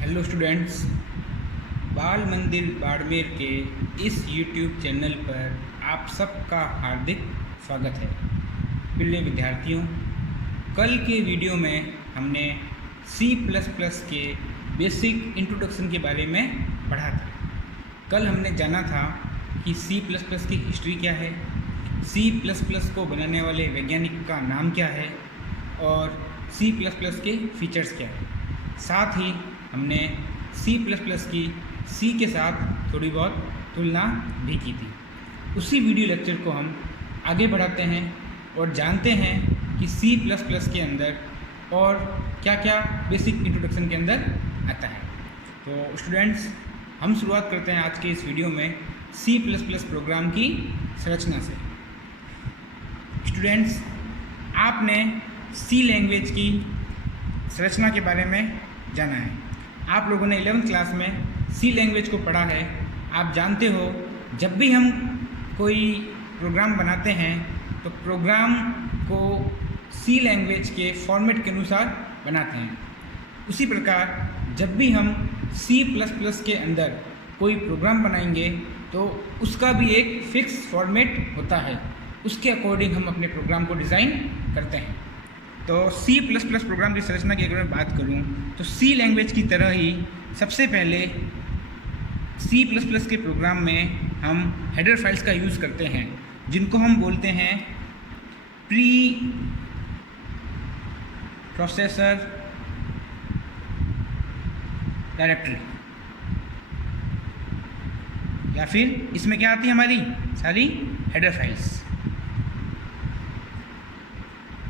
Hello students, बाल मंदिर बाड़मेर के इस यूट्यूब चैनल पर आप सबका हार्दिक स्वागत है। प्रिय विद्यार्थियों, कल के वीडियो में हमने C++ के बेसिक इंट्रोडक्शन के बारे में पढ़ा था। कल हमने जाना था कि C++ की हिस्ट्री क्या है, C++ को बनाने वाले वैज्ञानिक का नाम क्या है और C++ के फीचर्स क्या है। साथ ही हमने C++ की C के साथ थोड़ी बहुत तुलना भी की थी। उसी वीडियो लेक्चर को हम आगे बढ़ाते हैं और जानते हैं कि C++ के अंदर और क्या क्या बेसिक इंट्रोडक्शन के अंदर आता है। तो स्टूडेंट्स, हम शुरुआत करते हैं आज के इस वीडियो में C++ प्रोग्राम की संरचना से। स्टूडेंट्स, आपने C लैंग्वेज की संरचना के बारे में जाना है। आप लोगों ने 11th क्लास में C लैंग्वेज को पढ़ा है। आप जानते हो, जब भी हम कोई प्रोग्राम बनाते हैं तो प्रोग्राम को C लैंग्वेज के फॉर्मेट के अनुसार बनाते हैं। उसी प्रकार जब भी हम C++ के अंदर कोई प्रोग्राम बनाएंगे तो उसका भी एक फिक्स फॉर्मेट होता है। उसके अकॉर्डिंग हम अपने प्रोग्राम को डिज़ाइन करते हैं। तो C++ प्रोग्राम की संरचना की अगर मैं बात करूं तो C लैंग्वेज की तरह ही सबसे पहले C++ के प्रोग्राम में हम हेडर फाइल्स का यूज़ करते हैं, जिनको हम बोलते हैं प्री प्रोसेसर डायरेक्टरी, या फिर इसमें क्या आती है हमारी सारी हेडर फाइल्स।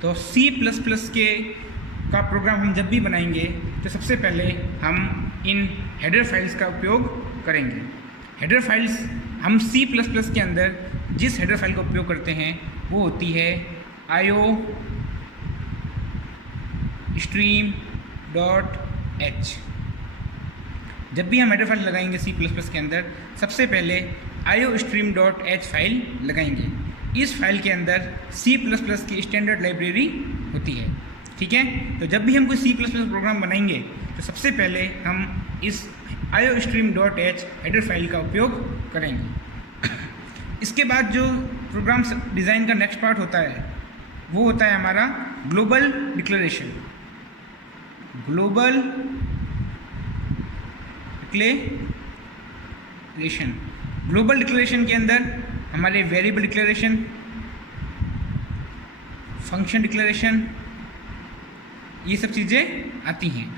तो C++ का प्रोग्राम हम जब भी बनाएंगे तो सबसे पहले हम इन हेडर फाइल्स का उपयोग करेंगे। हेडर फाइल्स हम C++ के अंदर जिस हेडर फाइल का उपयोग करते हैं वो होती है iostream.h। जब भी हम हेडर फाइल लगाएंगे C++ के अंदर सबसे पहले iostream.h फाइल लगाएंगे। इस फाइल के अंदर C++ की स्टैंडर्ड लाइब्रेरी होती है। ठीक है, तो जब भी हम कोई C++ प्रोग्राम बनाएंगे तो सबसे पहले हम इस iostream.h हेडर फाइल का उपयोग करेंगे। इसके बाद जो प्रोग्राम डिज़ाइन का नेक्स्ट पार्ट होता है वो होता है हमारा ग्लोबल डिक्लेरेशन। ग्लोबल डिक्लेरेशन के अंदर हमारे वेरिएबल डिक्लेरेशन, फंक्शन डिक्लेरेशन, ये सब चीज़ें आती हैं।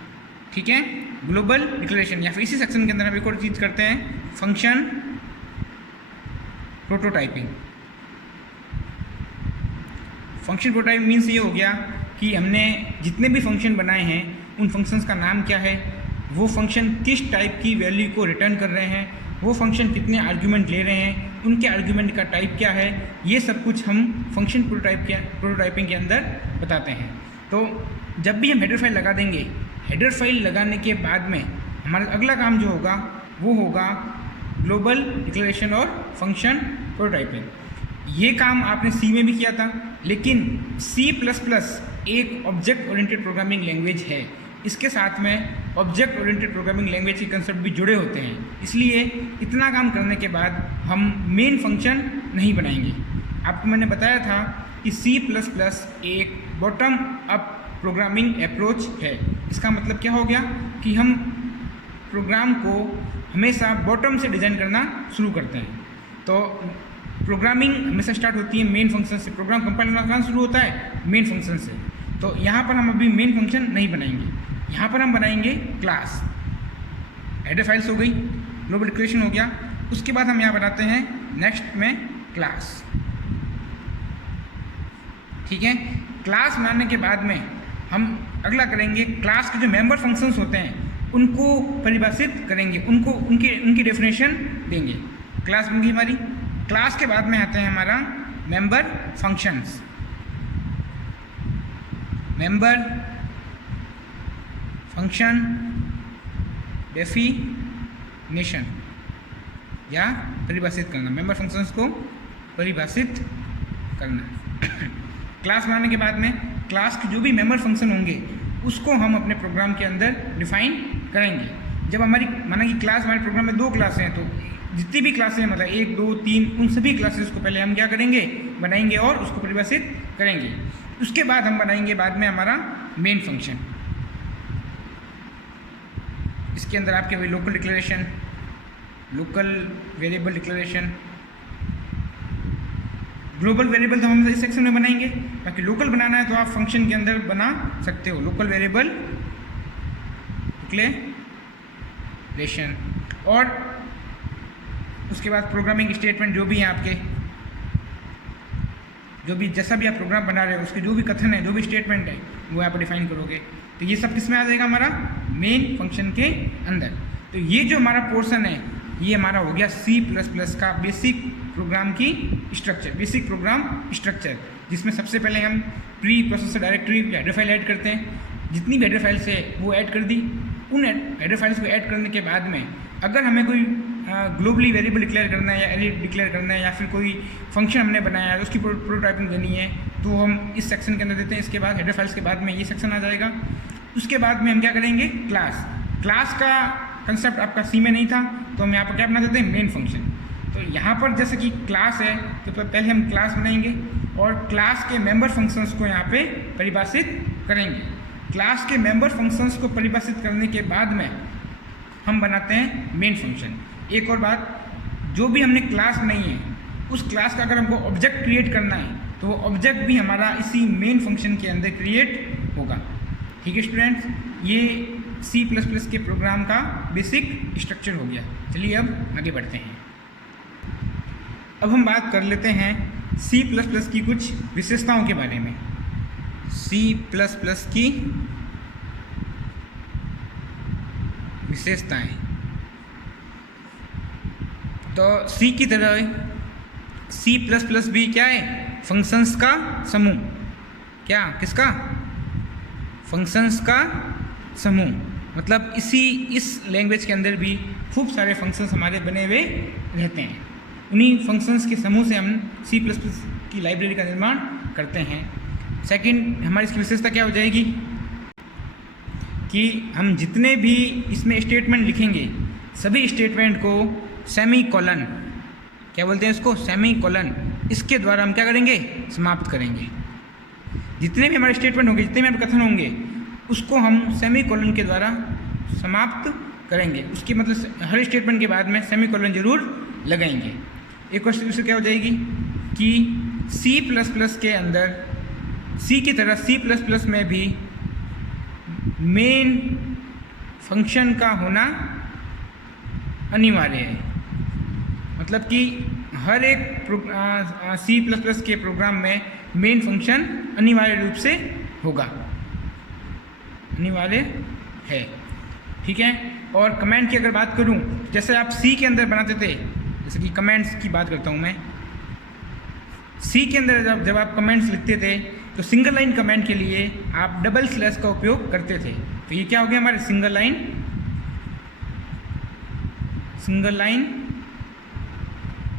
ठीक है, ग्लोबल डिक्लेरेशन या फिर इसी सेक्शन के अंदर हम एक और चीज़ करते हैं, function prototyping. Function prototype means ये हो गया कि हमने जितने भी फंक्शन बनाए हैं उन फंक्शंस का नाम क्या है, वो फंक्शन किस टाइप की वैल्यू को रिटर्न कर रहे हैं, वो फंक्शन कितने आर्ग्यूमेंट ले रहे हैं, उनके आर्ग्यूमेंट का टाइप क्या है, ये सब कुछ हम फंक्शन प्रोटोटाइपिंग के अंदर बताते हैं। तो जब भी हम हेडर फाइल लगा देंगे, हेडर फाइल लगाने के बाद में हमारा अगला काम जो होगा वो होगा ग्लोबल डिक्लेरेशन और फंक्शन प्रोटोटाइपिंग। ये काम आपने C में भी किया था, लेकिन C++ एक ऑब्जेक्ट ओरिएंटेड प्रोग्रामिंग लैंग्वेज है। इसके साथ में ऑब्जेक्ट ओरिएंटेड प्रोग्रामिंग लैंग्वेज के कंसेप्ट भी जुड़े होते हैं। इसलिए इतना काम करने के बाद हम मेन फंक्शन नहीं बनाएंगे। आपको मैंने बताया था कि C++ एक बॉटम अप प्रोग्रामिंग अप्रोच है। इसका मतलब क्या हो गया कि हम प्रोग्राम को हमेशा बॉटम से डिज़ाइन करना शुरू करते हैं। तो प्रोग्रामिंग हमेशा स्टार्ट होती है मेन फंक्शन से। प्रोग्राम कंपाइल होना कहाँ शुरू होता है? मेन फंक्शन से। तो यहाँ पर हम अभी मेन फंक्शन नहीं बनाएंगे, यहाँ पर हम बनाएंगे क्लास। हेडर फाइल्स हो गई, ग्लोबल डिक्लेरेशन हो गया, उसके बाद हम यहाँ बनाते हैं नेक्स्ट में क्लास। ठीक है, क्लास बनाने के बाद में हम अगला करेंगे, क्लास के जो मेंबर फंक्शंस होते हैं उनको परिभाषित करेंगे, उनकी डेफिनेशन देंगे। क्लास बन गई हमारी। क्लास के बाद में आते हैं हमारा member functions. Member function definition या परिभाषित करना, मेंबर फंक्शंस को परिभाषित करना। क्लास बनाने के बाद में क्लास के जो भी मेंबर फंक्शन होंगे उसको हम अपने प्रोग्राम के अंदर डिफाइन करेंगे। जब हमारी माना कि क्लास, हमारे प्रोग्राम में 2 क्लासें हैं, तो जितनी भी क्लासें हैं मतलब 1, 2, 3 उन सभी क्लासेस को पहले हम क्या करेंगे, बनाएंगे और उसको परिभाषित करेंगे। उसके बाद हम बनाएंगे बाद में हमारा मेन फंक्शन। इसके अंदर आपके वही local declaration, local variable declaration, global variable तो हम इस सेक्शन में बनाएंगे। बाकी लोकल बनाना है तो आप फंक्शन के अंदर बना सकते हो, लोकल वेरिएबल डिक्लेरेशन। और उसके बाद प्रोग्रामिंग स्टेटमेंट जो भी हैं आपके, जो भी जैसा भी आप प्रोग्राम बना रहे हो उसके जो भी कथन है, जो भी स्टेटमेंट है वो आप डिफाइन करोगे। तो ये सब किस में आ जाएगा, हमारा मेन फंक्शन के अंदर। तो ये जो हमारा पोर्शन है ये हमारा हो गया C++ का बेसिक प्रोग्राम की स्ट्रक्चर, बेसिक प्रोग्राम स्ट्रक्चर, जिसमें सबसे पहले हम प्री प्रोसेसर डायरेक्टरी या हेडर फाइल ऐड करते हैं। जितनी भी हेडर फाइल्स है वो ऐड कर दी। उन हेडर फाइल्स को ऐड करने के बाद में अगर हमें कोई ग्लोबली वेरिएबल डिक्लेयर करना है या एरे डिक्लेयर करना है या फिर कोई फंक्शन हमने बनाया है उसकी प्रोटोटाइपिंग देनी है तो हम इस सेक्शन के अंदर देते हैं। इसके बाद हेडर फाइल्स के बाद में ये सेक्शन आ जाएगा। उसके बाद में हम क्या करेंगे, क्लास का कंसेप्ट आपका सी में नहीं था तो हम यहाँ पर क्या बना देते हैं, मेन फंक्शन। तो यहाँ पर जैसे कि क्लास है तो पहले हम क्लास बनाएंगे और क्लास के मेंबर फंक्शंस को यहाँ पे परिभाषित करेंगे। क्लास के मेंबर फंक्शंस को परिभाषित करने के बाद में हम बनाते हैं मेन फंक्शन। एक और बात, जो भी हमने क्लास बनाई है उस क्लास का अगर हमको ऑब्जेक्ट क्रिएट करना है तो वो ऑब्जेक्ट भी हमारा इसी मेन फंक्शन के अंदर क्रिएट होगा। ठीक है स्टूडेंट्स, ये C++ के प्रोग्राम का बेसिक स्ट्रक्चर हो गया। चलिए अब आगे बढ़ते हैं। अब हम बात कर लेते हैं C++ की कुछ विशेषताओं के बारे में। C++ की विशेषताएं, तो C की तरह C++ भी क्या है, फंक्शंस का समूह। क्या, किसका, फंक्शंस का समूह। मतलब इस लैंग्वेज के अंदर भी खूब सारे फंक्शंस हमारे बने हुए रहते हैं। उन्हीं फंक्शंस के समूह से हम C++ की लाइब्रेरी का निर्माण करते हैं। सेकंड, हमारी इसकी विशेषता क्या हो जाएगी कि हम जितने भी इसमें स्टेटमेंट लिखेंगे सभी स्टेटमेंट को सेमी कोलन, क्या बोलते हैं इसको, सेमी कोलन, इसके द्वारा हम क्या करेंगे, समाप्त करेंगे। जितने भी हमारे स्टेटमेंट होंगे, जितने भी हमारे कथन होंगे उसको हम सेमी कोलन के द्वारा समाप्त करेंगे। उसकी मतलब हर स्टेटमेंट के बाद में सेमी कोलन जरूर लगाएंगे। एक क्वेश्चन दूसरी क्या हो जाएगी कि C++ के अंदर C की तरह C++ में भी मेन फंक्शन का होना अनिवार्य है। मतलब कि हर एक C++ के प्रोग्राम में मेन फंक्शन अनिवार्य रूप से होगा, अनिवार्य है। ठीक है। और कमेंट की अगर बात करूं, जैसे आप C के अंदर बनाते थे, जैसे कि कमेंट्स की बात करता हूं मैं, C के अंदर जब आप कमेंट्स लिखते थे तो सिंगल लाइन कमेंट के लिए आप डबल स्लैश का उपयोग करते थे। तो ये क्या हो गया हमारे सिंगल लाइन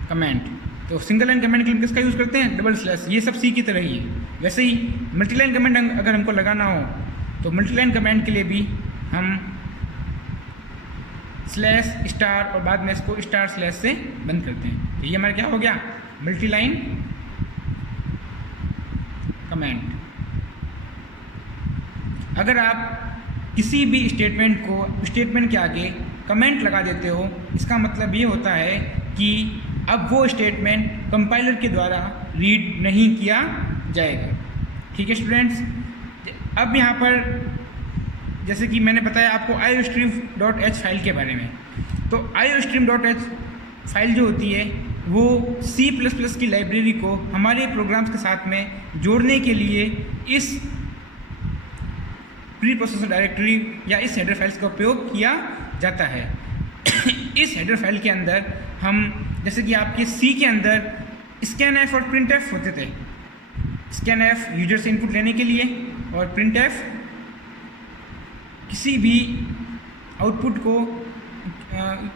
कमेंट। तो सिंगल लाइन कमेंट के लिए किसका यूज़ करते हैं, डबल स्लैश। ये सब C की तरह ही है। वैसे ही मल्टी लाइन कमेंट अगर हमको लगाना हो तो मल्टी लाइन कमेंट के लिए भी हम स्लैश स्टार और बाद में इसको स्टार स्लैश से बंद करते हैं। तो ये हमारा क्या हो गया, मल्टी लाइन कमेंट। अगर आप किसी भी स्टेटमेंट के आगे कमेंट लगा देते हो, इसका मतलब ये होता है कि अब वो स्टेटमेंट कंपाइलर के द्वारा रीड नहीं किया जाएगा। ठीक है स्टूडेंट्स। अब यहाँ पर जैसे कि मैंने बताया आपको iostream.h फाइल के बारे में, तो iostream.h फाइल जो होती है वो C++ की लाइब्रेरी को हमारे प्रोग्राम्स के साथ में जोड़ने के लिए इस प्री प्रोसेसर डायरेक्टरी या इस हेडर फाइल्स का उपयोग किया जाता है। इस हेडर फाइल के अंदर हम, जैसे कि आपके C के अंदर scanf और printf होते थे। scanf यूजर से इनपुट लेने के लिए और printf किसी भी आउटपुट को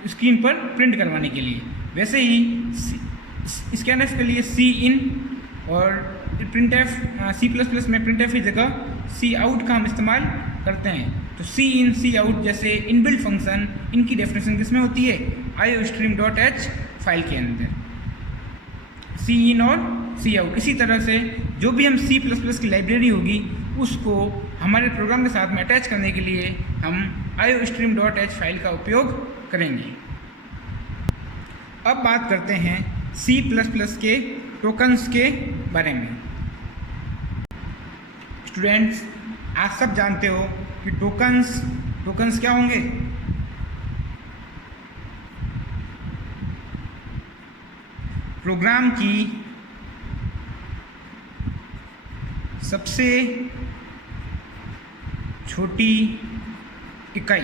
स्क्रीन पर प्रिंट करवाने के लिए। वैसे ही scanf के लिए cin और printf C++ में printf की जगह cout का हम इस्तेमाल करते हैं। तो सी इन सी आउट जैसे इनबिल्ट फंक्शन, इनकी डेफिनेशन किसमें होती है, iostream.h फाइल के अंदर, सी इन और सी आउट। इसी तरह से जो भी हम C++ की लाइब्रेरी होगी उसको हमारे प्रोग्राम के साथ में अटैच करने के लिए हम iostream.h फाइल का उपयोग करेंगे। अब बात करते हैं C++ के टोकन्स के बारे में। स्टूडेंट्स, आप सब जानते हो कि टोकन्स क्या होंगे? प्रोग्राम की सबसे छोटी इकाई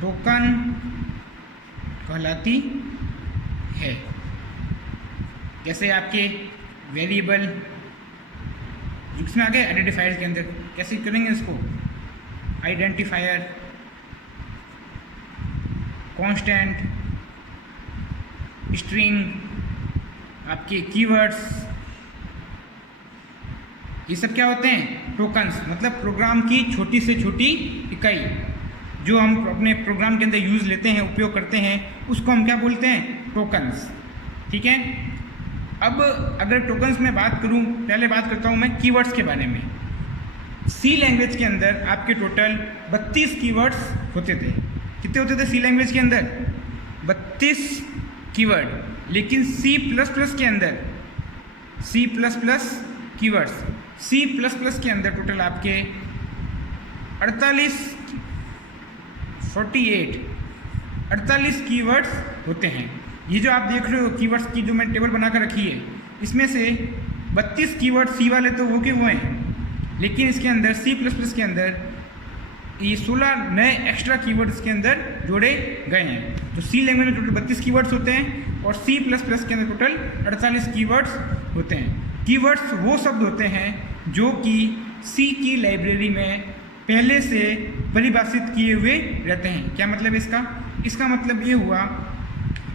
टोकन कहलाती है। जैसे आपके वेरिएबल जिसमें आ गए आइडेंटिफायर के अंदर, कैसे करेंगे इसको, आइडेंटिफायर, कांस्टेंट, स्ट्रिंग, आपके कीवर्ड्स, ये सब क्या होते हैं, टोकन्स। मतलब प्रोग्राम की छोटी से छोटी इकाई जो हम अपने प्रोग्राम के अंदर यूज़ लेते हैं, उपयोग करते हैं, उसको हम क्या बोलते हैं, टोकन्स। ठीक है। अब अगर टोकन्स में बात करूं, पहले बात करता हूं मैं कीवर्ड्स के बारे में। सी लैंग्वेज के अंदर आपके टोटल 32 कीवर्ड्स होते थे। कितने होते थे सी लैंग्वेज के अंदर? 32 कीवर्ड। लेकिन C++ के अंदर कीवर्ड्स, C++ के अंदर टोटल आपके 48 कीवर्ड्स होते हैं। ये जो आप देख रहे हो कीवर्ड्स की जो मैंने टेबल बनाकर रखी है, इसमें से 32 कीवर्ड सी वाले तो वो के वो हैं, लेकिन इसके अंदर C++ के अंदर ये 16 नए एक्स्ट्रा कीवर्ड्स के अंदर जोड़े गए हैं। तो सी लैंग्वेज में टोटल 32 कीवर्ड्स होते हैं और C++ के अंदर टोटल 48 कीवर्ड्स होते हैं। कीवर्ड्स वो शब्द होते हैं जो कि सी की लाइब्रेरी में पहले से परिभाषित किए हुए रहते हैं। क्या मतलब इसका? इसका मतलब ये हुआ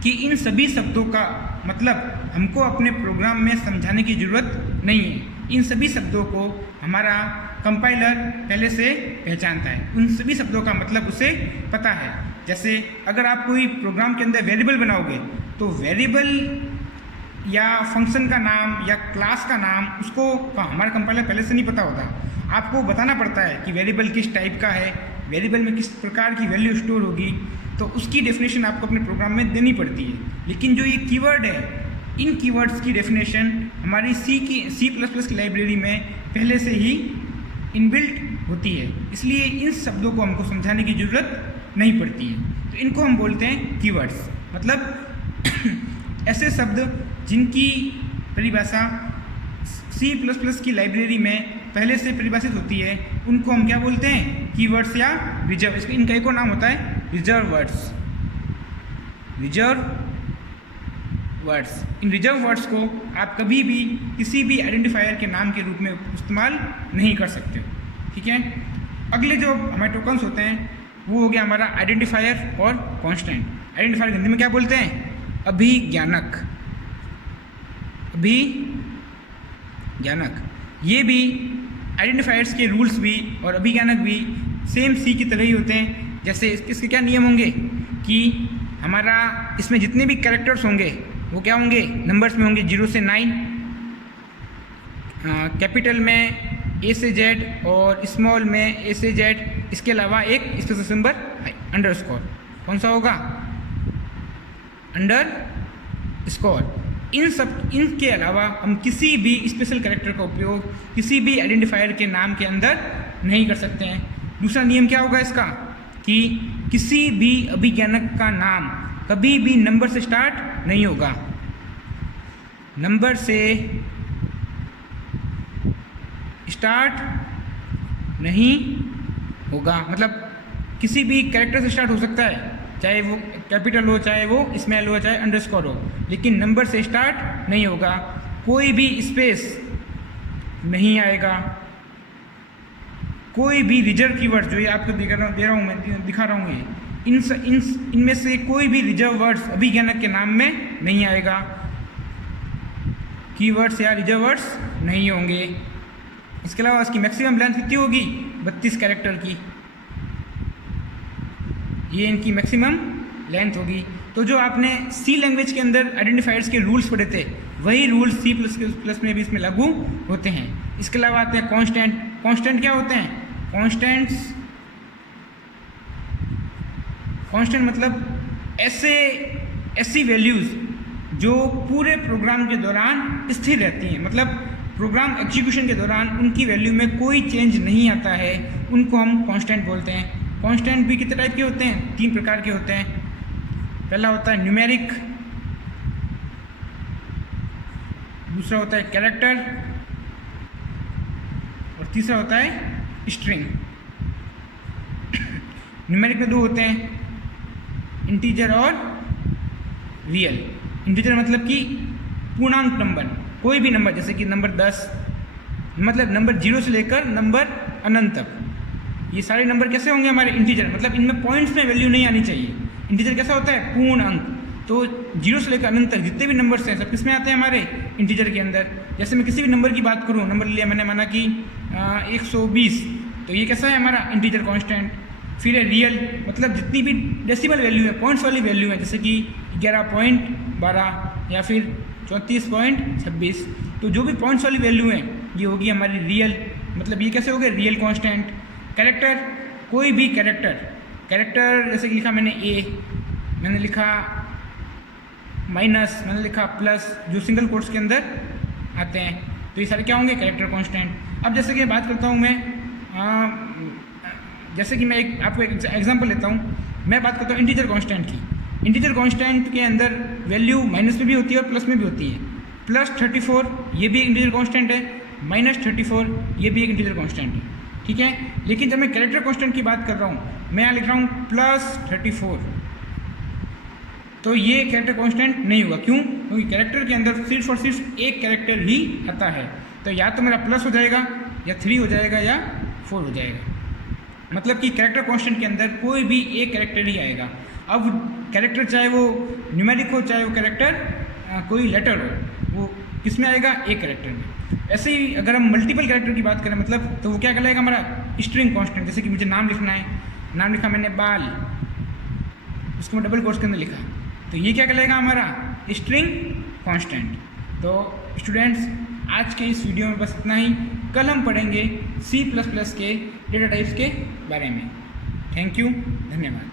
कि इन सभी शब्दों का मतलब हमको अपने प्रोग्राम में समझाने की ज़रूरत नहीं है। इन सभी शब्दों को हमारा कंपाइलर पहले से पहचानता है, उन सभी शब्दों का मतलब उसे पता है। जैसे अगर आप कोई प्रोग्राम के अंदर वेरिएबल बनाओगे तो वेरिएबल या फंक्शन का नाम या क्लास का नाम उसको हमारा कंपाइलर पहले से नहीं पता होता। आपको बताना पड़ता है कि वेरिएबल किस टाइप का है, वेरिएबल में किस प्रकार की वैल्यू स्टोर होगी, तो उसकी डेफिनेशन आपको अपने प्रोग्राम में देनी पड़ती है। लेकिन जो ये कीवर्ड है, इन कीवर्ड्स की डेफिनेशन हमारी C++ की लाइब्रेरी में पहले से ही इनबिल्ट होती है, इसलिए इन शब्दों को हमको समझाने की ज़रूरत नहीं पड़ती है। तो इनको हम बोलते हैं कीवर्ड्स। मतलब ऐसे शब्द जिनकी परिभाषा C++ की लाइब्रेरी में पहले से परिभाषित होती है, उनको हम क्या बोलते हैं, कीवर्ड्स या रिजर्व। इसका इनका एक और नाम होता है रिजर्व वर्ड्स। इन रिजर्व वर्ड्स को आप कभी भी किसी भी आइडेंटिफायर के नाम के रूप में इस्तेमाल नहीं कर सकते हो। ठीक है। अगले जो हमारे टोकन्स होते हैं वो हो गया हमारा आइडेंटिफायर और कांस्टेंट। आइडेंटिफायर हिंदी में क्या बोलते हैं, अभिज्ञानक। ये भी आइडेंटिफायर्स के रूल्स भी और अभिज्ञानक भी सेम सी की तरह ही होते हैं। जैसे इसके क्या नियम होंगे कि हमारा इसमें जितने भी कैरेक्टर्स होंगे वो क्या होंगे, नंबर्स में होंगे 0 से 9, कैपिटल में A से Z और स्मॉल में A से Z। इसके अलावा एक स्पेशल सिंबल अंडरस्कोर। कौन सा होगा, अंडरस्कोर। इनके अलावा हम किसी भी स्पेशल कैरेक्टर का उपयोग किसी भी आइडेंटिफायर के नाम के अंदर नहीं कर सकते हैं। दूसरा नियम क्या होगा इसका कि किसी भी अभिज्ञानक का नाम कभी भी नंबर से स्टार्ट नहीं होगा, नंबर से स्टार्ट नहीं होगा। मतलब किसी भी कैरेक्टर से स्टार्ट हो सकता है, चाहे वो कैपिटल हो, चाहे वो स्मॉल हो, चाहे अंडरस्कोर हो, लेकिन नंबर से स्टार्ट नहीं होगा। कोई भी स्पेस नहीं आएगा। कोई भी रिजर्व कीवर्ड जो ये आपको दिखा रहा हूँ ये इनमें से कोई भी रिजर्व वर्ड्स अभिज्ञानक के नाम में नहीं आएगा। कीवर्ड्स या रिजर्व वर्ड्स नहीं होंगे। इसके अलावा इसकी मैक्सिमम लेंथ कितनी होगी, 32 कैरेक्टर की, ये इनकी मैक्सिमम लेंथ होगी। तो जो आपने सी लैंग्वेज के अंदर आइडेंटिफायर्स के रूल्स पढ़े थे, वही रूल्स सी प्लस में भी इसमें लागू होते हैं। इसके अलावा आते हैं कांस्टेंट। कांस्टेंट क्या होते हैं, कांस्टेंट मतलब ऐसी वैल्यूज़ जो पूरे प्रोग्राम के दौरान स्थिर रहती हैं, मतलब प्रोग्राम एग्जीक्यूशन के दौरान उनकी वैल्यू में कोई चेंज नहीं आता है, उनको हम कांस्टेंट बोलते हैं। कांस्टेंट भी कितने टाइप के होते हैं, 3 प्रकार के होते हैं। पहला होता है न्यूमेरिक, दूसरा होता है कैरेक्टर और तीसरा होता है स्ट्रिंग। न्यूमेरिक में 2 होते हैं, इंटीजर और रियल। इंटीजर मतलब कि पूर्णांक नंबर, कोई भी नंबर, जैसे कि नंबर 10, मतलब नंबर 0 से लेकर नंबर अनंत तक, ये सारे नंबर कैसे होंगे हमारे इंटीजर, मतलब इनमें पॉइंट्स में वैल्यू नहीं आनी चाहिए। इंटीजर कैसा होता है, पूर्ण अंक। तो 0 से लेकर अनंत तक जितने भी नंबर्स हैं सब किस में आते हैं, हमारे इंटीजर के अंदर। जैसे मैं किसी भी नंबर की बात करूँ, नंबर लिया मैंने, माना कि 120, तो ये कैसा है हमारा इंटीजर कांस्टेंट। फिर है रियल, मतलब जितनी भी डेसिमल वैल्यू है, पॉइंट्स वाली वैल्यू है, जैसे कि 11.12 या फिर 34.26, तो जो भी पॉइंट्स वाली वैल्यू है ये होगी हमारी रियल, मतलब ये कैसे हो गए, रियल कांस्टेंट। कैरेक्टर, कोई भी कैरेक्टर जैसे कि लिखा मैंने ए, मैंने लिखा माइनस, मैंने लिखा प्लस, जो सिंगल कोट्स के अंदर आते हैं, तो ये सारे क्या होंगे, कैरेक्टर कांस्टेंट। अब जैसे कि बात करता हूँ मैं, जैसे कि मैं आपको एक एग्जांपल लेता हूँ, मैं बात करता हूँ इंटीजर कांस्टेंट की। इंटीजर कांस्टेंट के अंदर वैल्यू माइनस में भी होती है और प्लस में भी होती है। +34 ये भी एक इंटीजर कांस्टेंट है, -34 ये भी एक इंटीजर कांस्टेंट है, ठीक है। लेकिन जब मैं कैरेक्टर कांस्टेंट की बात कर रहा हूँ, मैं यहाँ लिख रहा हूँ +34, तो ये कैरेक्टर कांस्टेंट नहीं होगा। क्यों? क्योंकि कैरेक्टर के अंदर सिर्फ और सिर्फ एक कैरेक्टर ही आता है, तो या तो मेरा प्लस हो जाएगा, या 3 हो जाएगा, या 4 हो जाएगा। मतलब कि कैरेक्टर कांस्टेंट के अंदर कोई भी एक कैरेक्टर ही आएगा। अब कैरेक्टर चाहे वो न्यूमेरिक हो, चाहे वो कैरेक्टर कोई लेटर हो, वो किस में आएगा, एक कैरेक्टर में। ऐसे ही अगर हम मल्टीपल कैरेक्टर की बात करें, मतलब तो वो क्या कहलाएगा हमारा स्ट्रिंग कांस्टेंट। जैसे कि मुझे नाम लिखना है, नाम लिखा मैंने बाल, उसको मैं डबल कोट्स के अंदर लिखा, तो ये क्या कहलाएगा हमारा स्ट्रिंग कांस्टेंट। तो स्टूडेंट्स, आज के इस वीडियो में बस इतना ही। कल हम पढ़ेंगे C++ के डेटा टाइप्स के बारे में। थैंक यू, धन्यवाद।